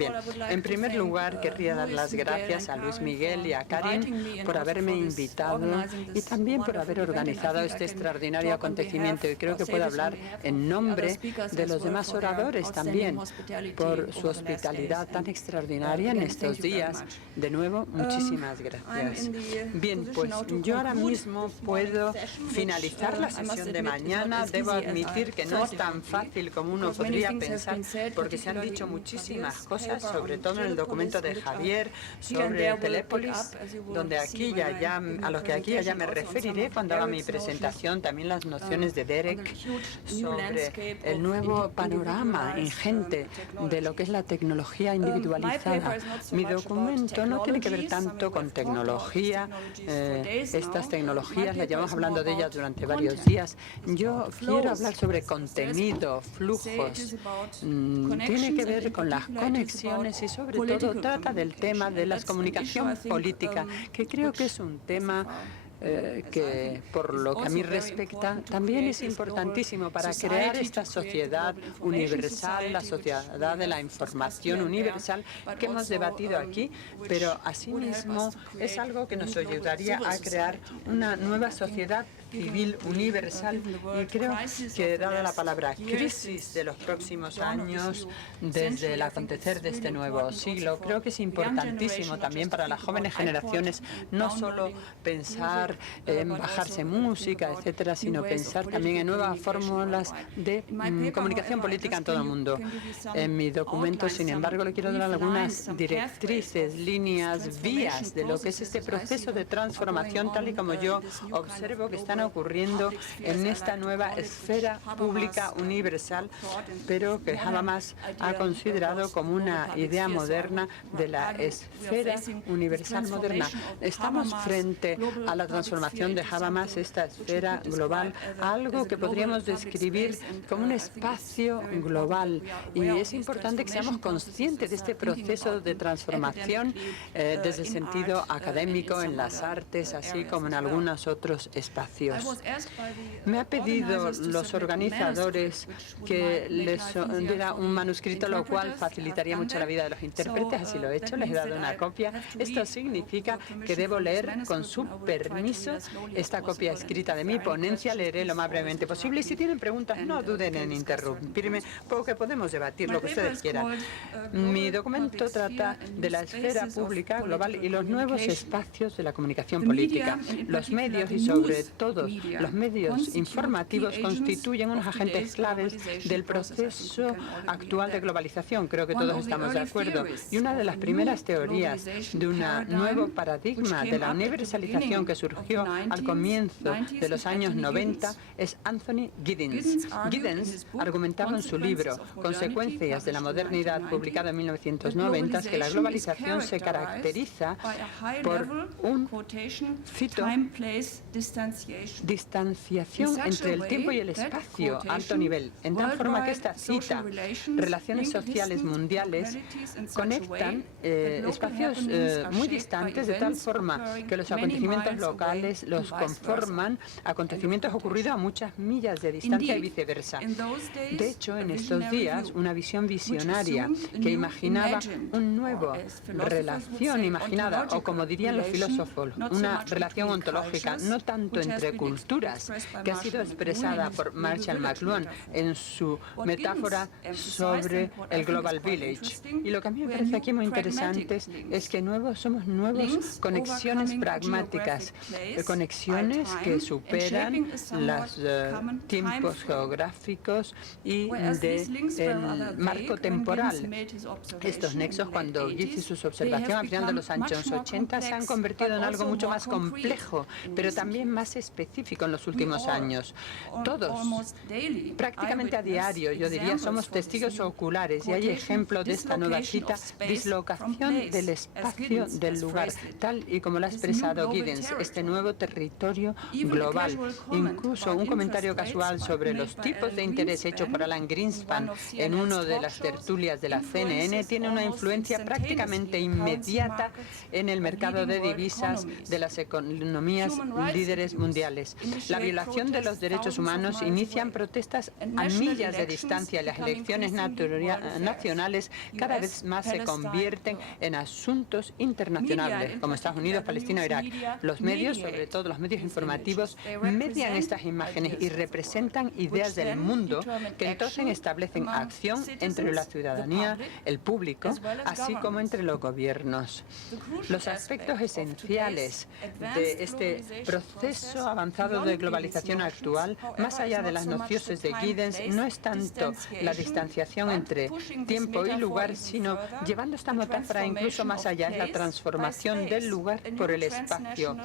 Bien, en primer lugar, querría dar las gracias a Luis Miguel y a Karin por haberme invitado y también por haber organizado este extraordinario acontecimiento. Y creo que puedo hablar en nombre de los demás oradores también por su hospitalidad tan extraordinaria en estos días. De nuevo, muchísimas gracias. Bien, pues yo ahora mismo puedo finalizar la sesión de mañana. Debo admitir que no es tan fácil como uno podría pensar, porque se han dicho muchísimas cosas, sobre todo en el documento de Javier sobre Telépolis, donde aquí y allá, a lo que aquí y allá me referiré cuando haga mi presentación. También las nociones de Derek sobre el nuevo panorama ingente de lo que es la tecnología individualizada. Mi documento no tiene que ver tanto con tecnología. Estas tecnologías las llevamos hablando de ellas durante varios días. Yo quiero hablar sobre contenido, flujos. Tiene que ver con las conexiones y sobre todo trata del tema de la comunicación política, que creo que es un tema que, por lo que a mí respecta, también es importantísimo para crear esta sociedad universal, la sociedad de la información universal que hemos debatido aquí, pero asimismo es algo que nos ayudaría a crear una nueva sociedad civil universal. Y creo que, dada la palabra crisis de los próximos años, desde el acontecer de este nuevo siglo, creo que es importantísimo también para las jóvenes generaciones no solo pensar en bajarse música, etcétera, sino pensar también en nuevas fórmulas de comunicación política en todo el mundo. En mi documento, sin embargo, le quiero dar algunas directrices, líneas, vías de lo que es este proceso de transformación, tal y como yo observo que están ocurriendo en esta nueva esfera pública universal, pero que Habermas ha considerado como una idea moderna de la esfera universal moderna. Estamos frente a la transformación de Habermas, esta esfera global, a algo que podríamos describir como un espacio global. Y es importante que seamos conscientes de este proceso de transformación desde el sentido académico, en las artes, así como en algunos otros espacios. Me ha pedido los organizadores que les diera un manuscrito, lo cual facilitaría mucho la vida de los intérpretes. Así lo he hecho, les he dado una copia. Esto significa que debo leer con su permiso esta copia escrita de mi ponencia. Leeré lo más brevemente posible y si tienen preguntas no duden en interrumpirme, porque podemos debatir lo que ustedes quieran. Mi documento trata de la esfera pública global y los nuevos espacios de la comunicación política. Los medios y sobre todo los medios informativos constituyen unos agentes claves del proceso actual de globalización. Creo que todos estamos de acuerdo. Y una de las primeras teorías de un nuevo paradigma de la universalización que surgió al comienzo de los años 90 es Anthony Giddens. Giddens argumentaba en su libro Consecuencias de la modernidad, publicado en 1990, que la globalización se caracteriza por un, cito, distanciación entre el tiempo y el espacio a alto nivel, en tal forma que esta cita, relaciones sociales mundiales, conectan espacios muy distantes de tal forma que los acontecimientos locales los conforman acontecimientos ocurridos a muchas millas de distancia y viceversa. De hecho, en estos días, una visión visionaria que imaginaba un nuevo relación imaginada, o como dirían los filósofos, una relación ontológica, no tanto entre culturas, que ha sido expresada por Marshall McLuhan en su metáfora sobre el Global Village. Y lo que a mí me parece aquí muy interesante es que somos nuevas conexiones pragmáticas, conexiones que superan los tiempos geográficos y del marco temporal. Estos nexos, cuando hice sus observaciones a final de los años 80, se han convertido en algo mucho más complejo, pero también más específico en los últimos años. Todos, prácticamente a diario, yo diría, somos testigos oculares y hay ejemplo de esta nueva cita, dislocación del espacio del lugar, tal y como lo ha expresado Giddens, este nuevo territorio global. Incluso un comentario casual sobre los tipos de interés hecho por Alan Greenspan en una de las tertulias de la CNN tiene una influencia prácticamente inmediata en el mercado de divisas de las economías líderes mundiales. sociales. La violación de los derechos humanos inician protestas a millas de distancia y las elecciones nacionales cada vez más se convierten en asuntos internacionales, como Estados Unidos, Palestina o Irak. Los medios, sobre todo los medios informativos, median estas imágenes y representan ideas del mundo que entonces establecen acción entre la ciudadanía, el público, así como entre los gobiernos. Los aspectos esenciales de este proceso avanzado de globalización actual, más allá de las nociones de Giddens, no es tanto la distanciación entre tiempo y lugar, sino llevando esta metáfora incluso más allá, es la transformación del lugar por el espacio.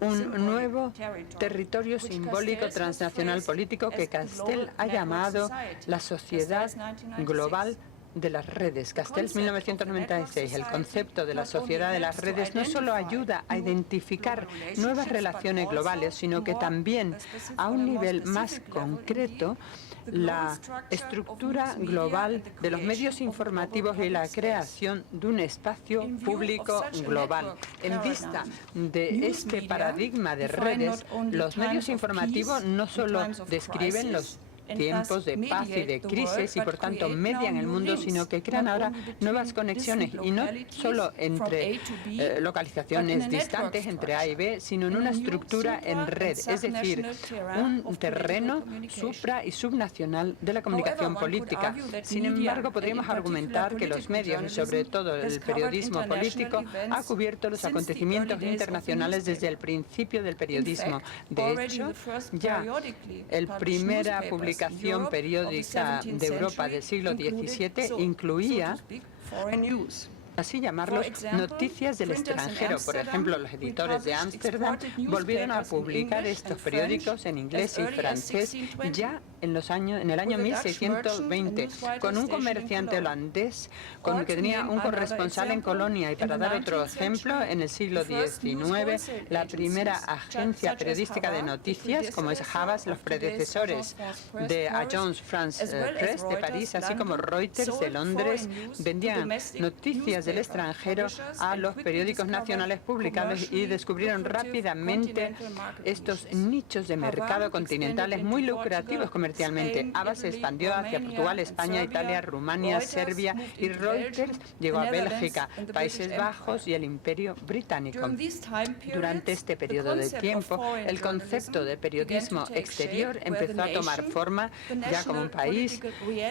Un nuevo territorio simbólico transnacional político que Castell ha llamado la sociedad global de las redes. Castells, 1996. El concepto de la sociedad de las redes no solo ayuda a identificar nuevas relaciones globales, sino que también, a un nivel más concreto, la estructura global de los medios informativos y la creación de un espacio público global. En vista de este paradigma de redes, los medios informativos no solo describen los tiempos de paz y de crisis y, por tanto, median el mundo, sino que crean ahora nuevas conexiones, y no solo entre localizaciones distantes, entre A y B, sino en una estructura en red, es decir, un terreno supra y subnacional de la comunicación política. Sin embargo, podríamos argumentar que los medios, y sobre todo el periodismo político, ha cubierto los acontecimientos internacionales desde el principio del periodismo. De hecho, ya la primera publicación periódica de Europa del siglo XVII incluía, así llamarlos, noticias del extranjero. Por ejemplo, los editores de Ámsterdam volvieron a publicar estos periódicos en inglés y francés ya en el año 1620, con un comerciante holandés que tenía un corresponsal en Colonia. Y para dar otro ejemplo, en el siglo XIX, la primera agencia periodística de noticias, como es Havas, los predecesores de Agence France Presse de París, así como Reuters de Londres, vendían noticias del extranjero a los periódicos nacionales publicados y descubrieron rápidamente estos nichos de mercado continentales muy lucrativos comercialmente. Havas se expandió hacia Portugal, España, Italia, Rumania, Serbia, y Reuters llegó a Bélgica, Países Bajos y el Imperio Británico. Durante este periodo de tiempo, el concepto de periodismo exterior empezó a tomar forma ya como un país.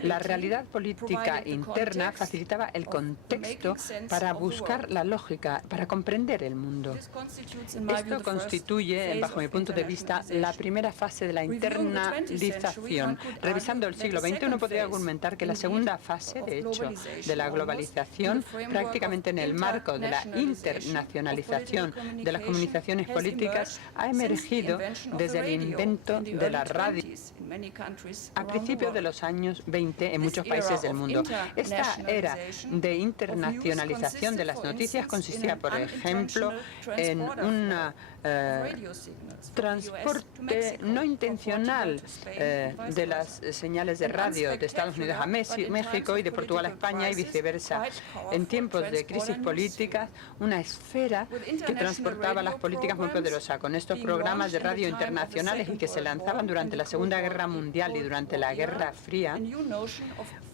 La realidad política interna facilitaba el contexto para buscar la lógica, para comprender el mundo. Esto constituye, bajo mi punto de vista, la primera fase de la internalización. Revisando el siglo XX, uno podría argumentar que la segunda fase, de hecho, de la globalización, prácticamente en el marco de la internacionalización de las comunicaciones políticas, ha emergido desde el invento de la radio a principios de los años 20 en muchos países del mundo. Esta era de internacionalización de las noticias consistía, por ejemplo, en una transporte no intencional de las señales de radio de Estados Unidos a México y de Portugal a España y viceversa. En tiempos de crisis políticas, una esfera que transportaba las políticas muy poderosa. Con estos programas de radio internacionales y que se lanzaban durante la Segunda Guerra Mundial y durante la Guerra Fría,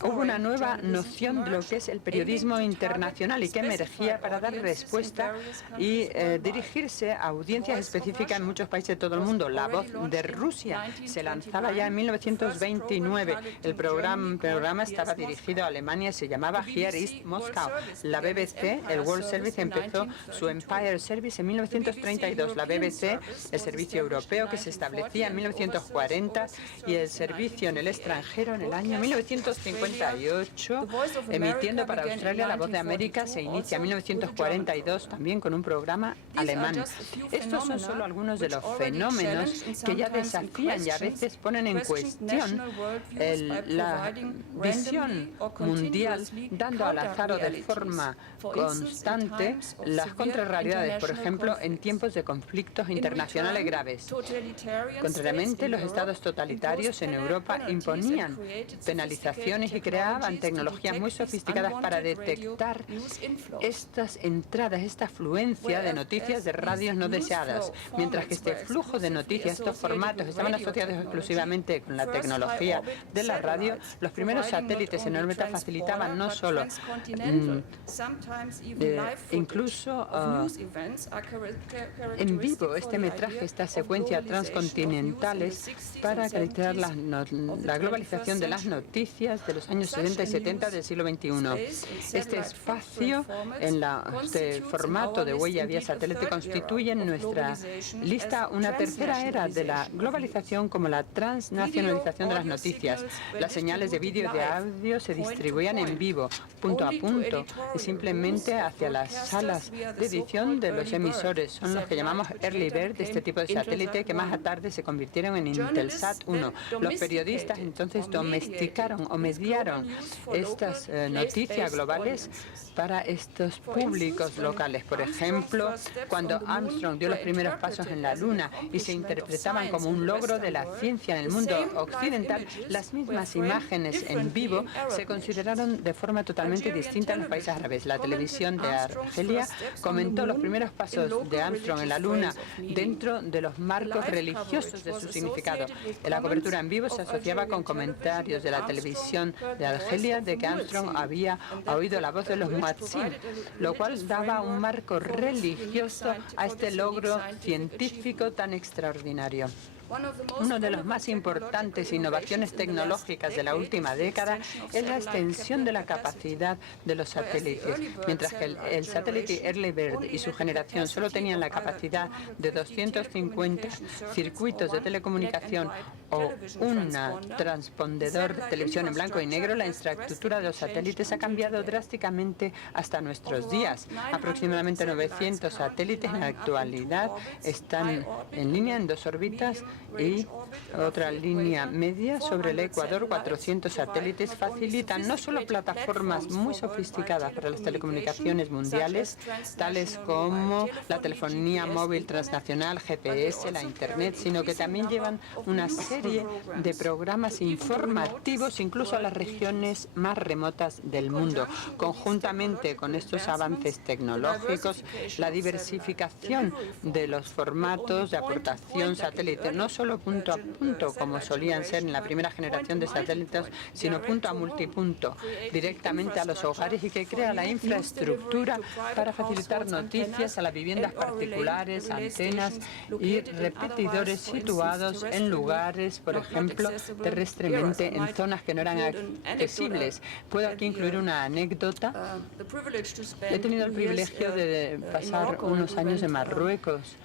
hubo una nueva noción de lo que es el periodismo internacional y que emergía para dar respuesta y dirigirse a audiencias específicas en muchos países de todo el mundo. La Voz de Rusia se lanzaba ya en 1929. El programa estaba dirigido a Alemania y se llamaba Here is Moscow. La BBC, el World Service, empezó su Empire Service en 1932. La BBC, el servicio europeo, que se establecía en 1940, y el servicio en el extranjero en el año 1958, emitiendo para Australia. La Voz de América se inicia en 1942 también con un programa alemán. Estos son solo algunos de los fenómenos que ya desafían y a veces ponen en cuestión la visión mundial, dando al azar o de forma constante las contrarrealidades, por ejemplo, en tiempos de conflictos internacionales graves. Contrariamente, los estados totalitarios en Europa imponían penalizaciones y creaban tecnologías muy sofisticadas para detectar estas entradas, esta afluencia de noticias de radios no deseadas limitados. Mientras que este flujo de noticias, estos formatos, estaban asociados exclusivamente con la tecnología de la radio, los primeros satélites en órbita facilitaban no solo incluso en vivo este metraje, esta secuencia transcontinentales para acreditar la globalización de las noticias de los años 60 y 70 del siglo XXI. Este espacio en este formato de huella vía satélite constituye en nuestra lista una tercera era de la globalización, como la transnacionalización de las noticias. Las señales de vídeo y de audio se distribuían en vivo, punto a punto, y simplemente hacia las salas de edición de los emisores. Son los que llamamos Early Bird de este tipo de satélite, que más tarde se convirtieron en Intelsat 1. Los periodistas entonces domesticaron o mediaron estas noticias globales para estos públicos locales. Por ejemplo, cuando Armstrong dio los primeros pasos en la Luna y se interpretaban como un logro de la ciencia en el mundo occidental, las mismas imágenes en vivo se consideraron de forma totalmente distinta en los países árabes. La televisión de Argelia comentó los primeros pasos de Armstrong en la Luna dentro de los marcos religiosos de su significado. La cobertura en vivo se asociaba con comentarios de la televisión de Argelia de que Armstrong había oído la voz de los muazzin, lo cual daba un marco religioso a este logro científico tan extraordinario. Una de las más importantes innovaciones tecnológicas de la última década es la extensión de la capacidad de los satélites. Mientras que el satélite Early Bird y su generación solo tenían la capacidad de 250 circuitos de telecomunicación o un transpondedor de televisión en blanco y negro, la infraestructura de los satélites ha cambiado drásticamente hasta nuestros días. Aproximadamente 900 satélites en la actualidad están en línea en dos órbitas y otra línea media sobre el Ecuador. 400 satélites facilitan no solo plataformas muy sofisticadas para las telecomunicaciones mundiales, tales como la telefonía móvil transnacional, GPS, la Internet, sino que también llevan una serie de programas informativos incluso a las regiones más remotas del mundo. Conjuntamente con estos avances tecnológicos, la diversificación de los formatos de aportación satélite, no solo punto a punto, como solían ser en la primera generación de satélites, sino punto a multipunto, directamente a los hogares, y que crea la infraestructura para facilitar noticias a las viviendas particulares, antenas y repetidores situados en lugares, por ejemplo, terrestremente en zonas que no eran accesibles. Puedo aquí incluir una anécdota. He tenido el privilegio de pasar unos años en Marruecos.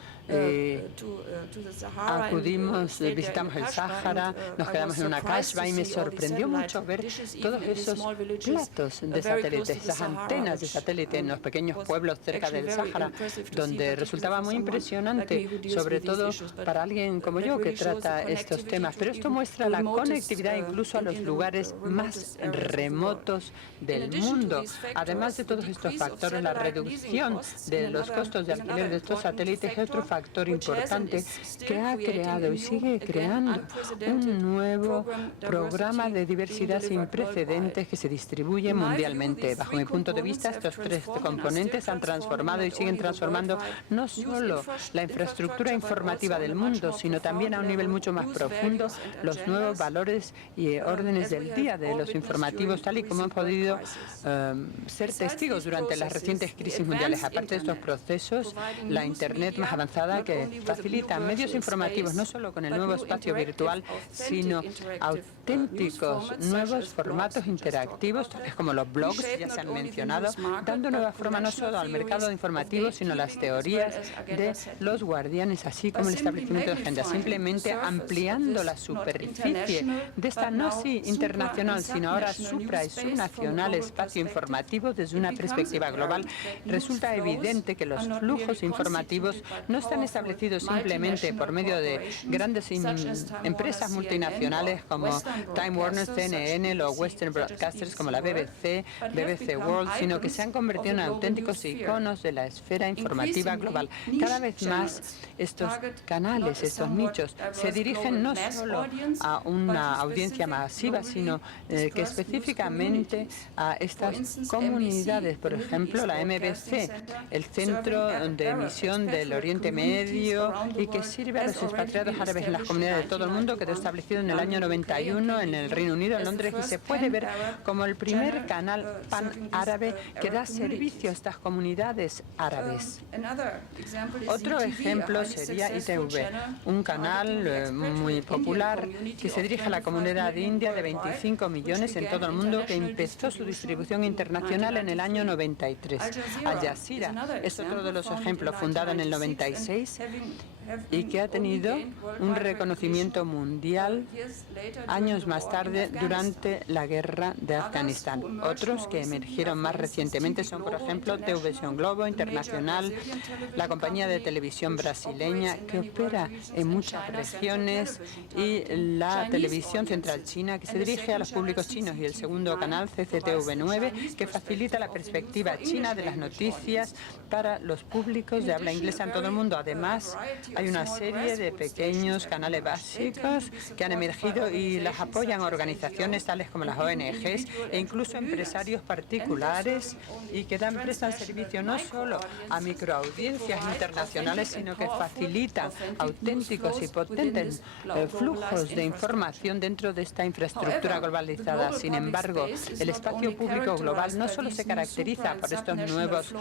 Visitamos el Sáhara, nos quedamos en una casbah y me sorprendió mucho ver todos esos platos de satélite, esas antenas de satélite en los pequeños pueblos cerca del Sáhara, donde resultaba muy impresionante, sobre todo para alguien como yo que trata estos temas. Pero esto muestra la conectividad incluso a los lugares más remotos del mundo. Además de todos estos factores, la reducción de los costos de alquiler de estos satélites es otro factor importante que ha creado y sigue creando un nuevo programa de diversidad sin precedentes que se distribuye mundialmente. Bajo mi punto de vista, estos tres componentes han transformado y siguen transformando no solo la infraestructura informativa del mundo, sino también a un nivel mucho más profundo los nuevos valores y órdenes del día de los informativos, tal y como han podido ser testigos durante las recientes crisis mundiales. Aparte de estos procesos, la Internet más avanzada que facilita medios informativos no solo con el nuevo espacio virtual, sino auténticos nuevos formatos interactivos, tales como los blogs, ya se han mencionado, dando nueva forma no solo al mercado informativo, sino a las teorías de los guardianes, así como el establecimiento de agenda, simplemente ampliando la superficie de esta no sí internacional, sino ahora supra y subnacional espacio informativo desde una perspectiva global. Resulta evidente que los flujos informativos no están establecidos simplemente por medio de grandes empresas multinacionales como Time Warner, CNN, los Western Broadcasters como la BBC, BBC World, sino que se han convertido en auténticos iconos de la esfera informativa global. Cada vez más estos canales, estos nichos, se dirigen no solo a una audiencia masiva, sino que específicamente a estas comunidades. Por ejemplo, la MBC, el Centro de Emisión del Oriente Medio, Medio y que sirve a los expatriados árabes en las comunidades de todo el mundo. Quedó establecido en el año 91 en el Reino Unido, en Londres, y se puede ver como el primer canal pan-árabe que da servicio a estas comunidades árabes. Otro ejemplo sería ITV, un canal muy popular que se dirige a la comunidad india de 25 millones en todo el mundo, que empezó su distribución internacional en el año 93. Al Jazeera es otro de los ejemplos, fundado en el 96 y que ha tenido un reconocimiento mundial años más tarde durante la guerra de Afganistán. Otros que emergieron más recientemente son, por ejemplo, Televisión Globo Internacional, la compañía de televisión brasileña que opera en muchas regiones, y la televisión central china que se dirige a los públicos chinos, y el segundo canal, CCTV9, que facilita la perspectiva china de las noticias para los públicos de habla inglesa en todo el mundo. Además, hay una serie de pequeños canales básicos que han emergido y las apoyan organizaciones tales como las ONGs e incluso empresarios particulares, y que prestan servicio no solo a microaudiencias internacionales, sino que facilitan auténticos y potentes flujos de información dentro de esta infraestructura globalizada. Sin embargo, el espacio público global no solo se caracteriza por estos nuevos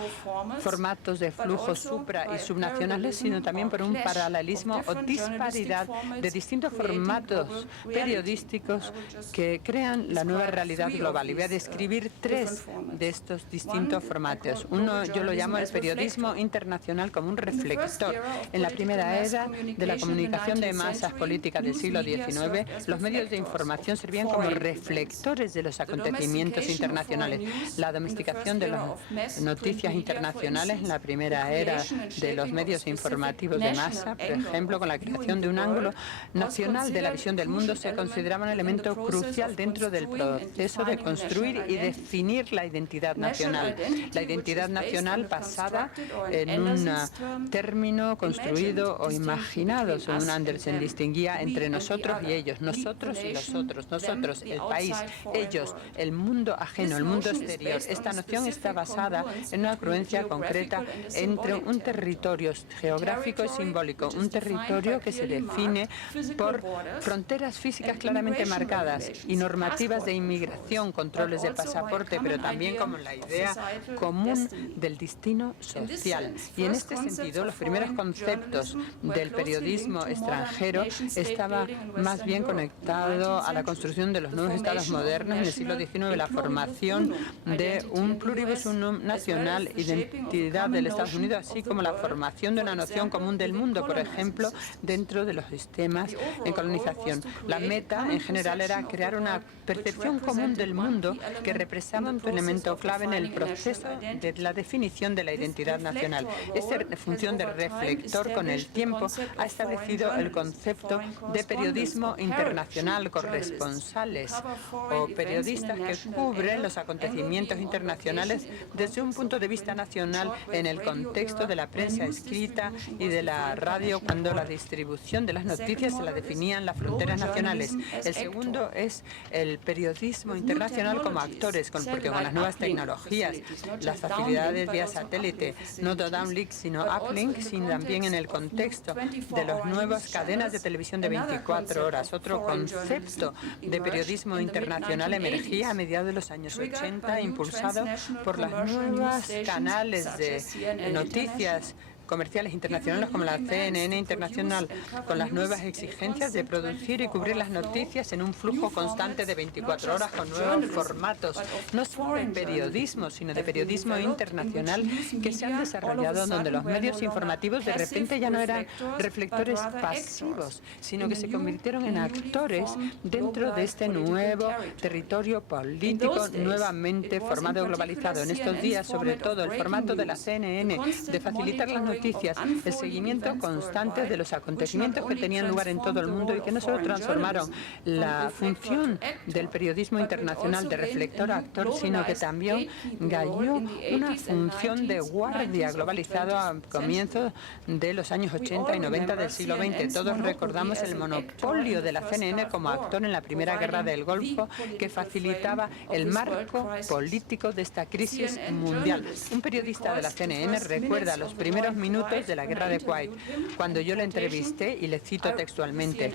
formatos de flujos supra y subnacionales, sino también por un paralelismo o disparidad de distintos formatos periodísticos que crean la nueva realidad global. Y voy a describir tres de estos distintos formatos. Uno, yo lo llamo el periodismo internacional como un reflector. En la primera era de la comunicación de masas política del siglo XIX, los medios de información servían como reflectores de los acontecimientos internacionales. La domesticación de las noticias internacionales en la primera era de los medios informativos de masa, por ejemplo, con la creación de un ángulo nacional de la visión del mundo, se consideraba un elemento crucial dentro del proceso de construir y definir la identidad nacional. La identidad nacional basada en un término construido o imaginado. Según Andersen, distinguía entre nosotros y ellos, nosotros y los otros, nosotros, el país, ellos, el mundo ajeno, el mundo exterior. Esta noción está basada en una congruencia concreta entre un territorio geográfico y simbólico, un territorio que se define por fronteras físicas claramente marcadas y normativas de inmigración, controles de pasaporte, pero también como la idea común del destino social. Y en este sentido, los primeros conceptos del periodismo extranjero estaba más bien conectado a la construcción de los nuevos estados modernos en el siglo XIX, la formación de un pluribus unum nacional, identidad del Estados Unidos, así como la formación de una noción común del mundo, por ejemplo, dentro de los sistemas en colonización. La meta, en general, era crear una percepción común del mundo que representa un elemento clave en el proceso de la definición de la identidad nacional. Esta función de reflector, con el tiempo, ha establecido el concepto de periodismo internacional, corresponsales o periodistas que cubren los acontecimientos internacionales desde un punto de vista nacional en el contexto de la prensa escrita y de la radio, cuando la distribución de las noticias se la definían las fronteras nacionales. El segundo es el periodismo internacional como actores, porque con las nuevas tecnologías, las facilidades vía satélite, no downlink sino uplink, sino también en el contexto de las nuevas cadenas de televisión de 24 horas. Otro concepto de periodismo internacional emergía a mediados de los años 80, impulsado por las nuevas canales de noticias comerciales internacionales como la CNN Internacional, con las nuevas exigencias de producir y cubrir las noticias en un flujo constante de 24 horas con nuevos formatos, no solo de periodismo, sino de periodismo internacional que se han desarrollado, donde los medios informativos de repente ya no eran reflectores pasivos, sino que se convirtieron en actores dentro de este nuevo territorio político nuevamente formado y globalizado. En estos días, sobre todo, el formato de la CNN de facilitar las noticias, el seguimiento constante de los acontecimientos que tenían lugar en todo el mundo y que no solo transformaron la función del periodismo internacional de reflector a actor, sino que también ganó una función de guardia globalizado a comienzos de los años 80 y 90 del siglo XX. Todos recordamos el monopolio de la CNN como actor en la Primera Guerra del Golfo, que facilitaba el marco político de esta crisis mundial. Un periodista de la CNN recuerda los primeros minutos de la guerra de Kuwait. Cuando yo le entrevisté, y le cito textualmente,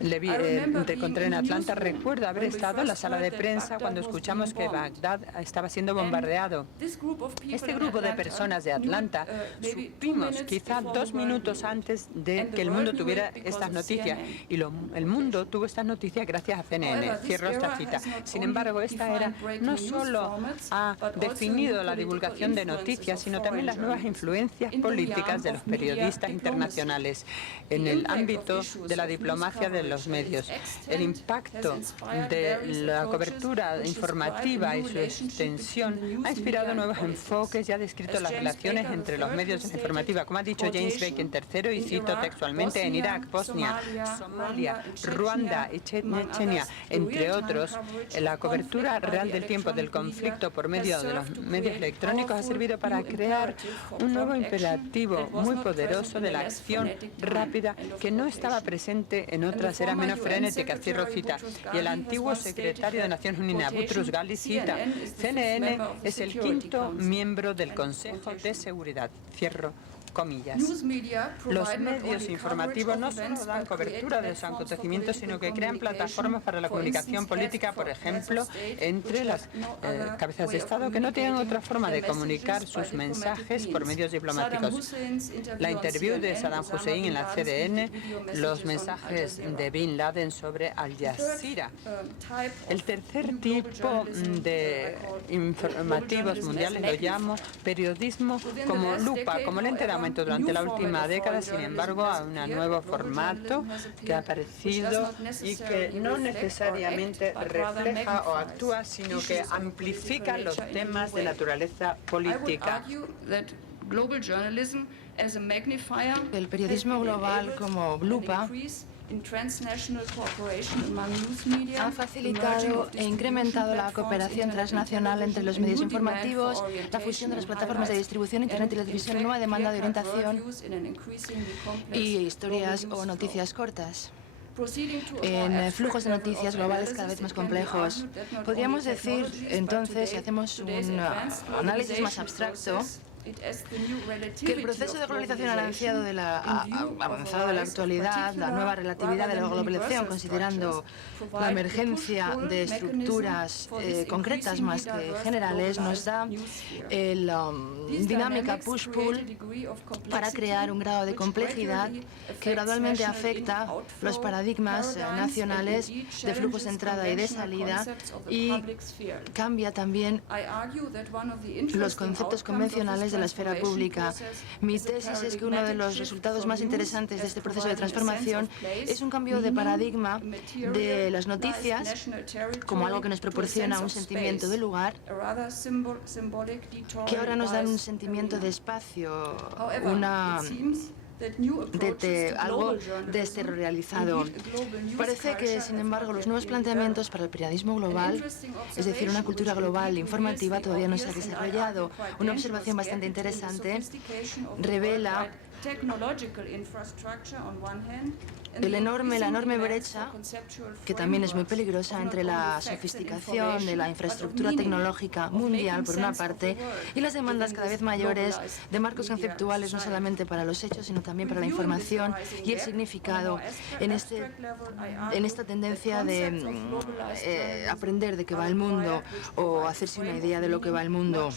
le encontré en Atlanta, recuerdo haber estado en la sala de prensa cuando escuchamos que Bagdad estaba siendo bombardeado. Este grupo de personas de Atlanta supimos quizá 2 minutos antes de que el mundo tuviera estas noticias, y el mundo tuvo estas noticias gracias a CNN. Cierro esta cita. Sin embargo, esta era no solo ha definido la divulgación de noticias, sino también las nuevas influencias políticas de los periodistas internacionales en el ámbito de la diplomacia de los medios. El impacto de la cobertura informativa y su extensión ha inspirado nuevos enfoques y ha descrito las relaciones entre los medios de la informativa, como ha dicho James Bacon III, y cito textualmente, en Irak, Bosnia, Somalia, Ruanda y Chechenia, entre otros. La cobertura real del tiempo del conflicto por medio de los medios electrónicos ha servido para crear un nuevo imperativo muy poderoso de la acción rápida que no estaba presente en otras eras menos frenéticas. Cierro cita. Y el antiguo secretario de Naciones Unidas, Boutros Ghali, cita, CNN es el 5º miembro del Consejo de Seguridad. Cierro comillas. Los medios informativos no solo dan cobertura de los acontecimientos, sino que crean plataformas para la comunicación política, por ejemplo, entre las cabezas de Estado que no tienen otra forma de comunicar sus mensajes por medios diplomáticos. La interview de Saddam Hussein en la CDN, los mensajes de Bin Laden sobre Al Jazeera. El tercer tipo de informativos mundiales lo llamo periodismo como lupa, como lente de aumento. Durante la última década, sin embargo, hay un nuevo formato que ha aparecido y que no necesariamente refleja o actúa, sino que amplifica los temas de naturaleza política. El periodismo global como lupa ha facilitado e incrementado la cooperación transnacional entre los medios informativos, la fusión de las plataformas de distribución, Internet y la televisión, nueva demanda de orientación y historias o noticias cortas en flujos de noticias globales cada vez más complejos. Podríamos decir, entonces, si hacemos un análisis más abstracto, que el proceso de globalización avanzado de la actualidad, la nueva relatividad de la globalización, considerando la emergencia de estructuras concretas más que generales, nos da la dinámica push-pull para crear un grado de complejidad que gradualmente afecta los paradigmas nacionales de flujos de entrada y de salida y cambia también los conceptos convencionales de la esfera pública. Mi tesis es que uno de los resultados más interesantes de este proceso de transformación es un cambio de paradigma de las noticias como algo que nos proporciona un sentimiento de lugar, que ahora nos dan un sentimiento de espacio, algo desterrealizado. Parece que, sin embargo, los nuevos planteamientos para el periodismo global, es decir, una cultura global informativa, todavía no se ha desarrollado. Una observación bastante interesante revela la enorme brecha, que también es muy peligrosa, entre la sofisticación de la infraestructura tecnológica mundial, por una parte, y las demandas cada vez mayores de marcos conceptuales, no solamente para los hechos, sino también para la información y el significado, en esta tendencia de aprender de qué va el mundo o hacerse una idea de lo que va el mundo.